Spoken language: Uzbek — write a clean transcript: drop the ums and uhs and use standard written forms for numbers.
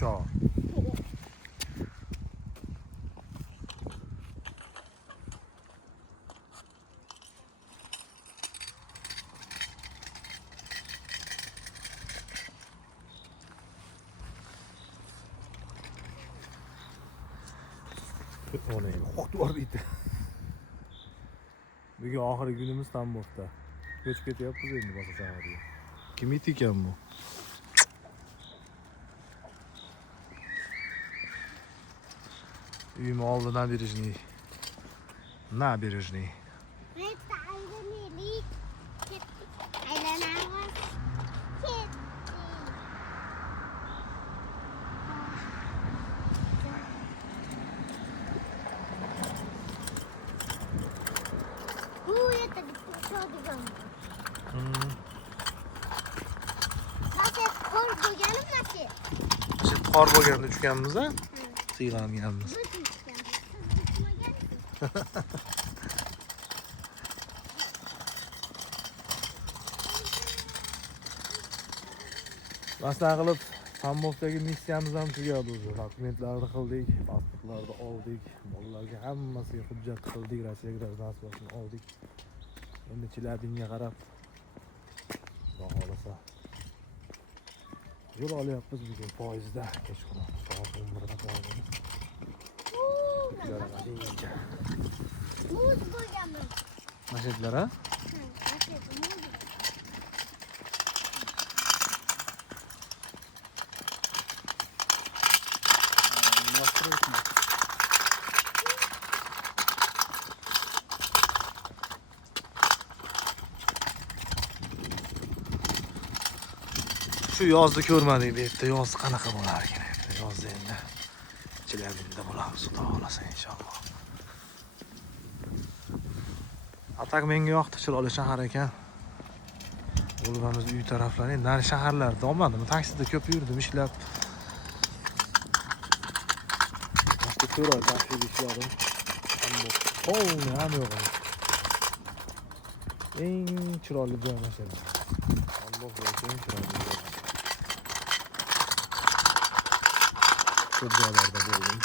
Çağ. O ne? Korktu var deydi. Bugün ahırı günümüz tam boşta. Göç ketyapmiz endi boshqa shaharga. Kim it ekan bu? Uyim oldi nabirejniy. Nabirejniy. Qor bo'lganda tushganmiz a? Siylanganmiz. Maslan qilib Tambovdagi missiyamiz ham tugadi o'zi. Dokumentlarni qildik, pasportlarni oldik, bolalarga hammasiga hujjat qildik, Rossiya gражданствосini oldik. Endi Chelyabinga qarab Xudo xolasa yo'l olyapmiz bugun poyezdda. Kechqurun soat 11da poyezdimiz. Muz bo'lganmi? Masjidlar a? Şu yozni ko'rmadik bu yerda. Yoz qanaqa bo'lar ekan endi? Yozda endi Chelyabinda bo'lamiz, xudo xolasa inshaalloh. Atak menga yoqdi, chiroyli shahar ekan. Bo'lganimiz uy taraflari, nari shaharlarda olmadimi? Taksida ko'p yurdim, ishlab. Hafta ko'ray taksida ishladim. Polni ham yo'q. Eng chiroyli joy mana shu. Alloh eng chiroyli joy. Ko'p joylarda bo'ldim.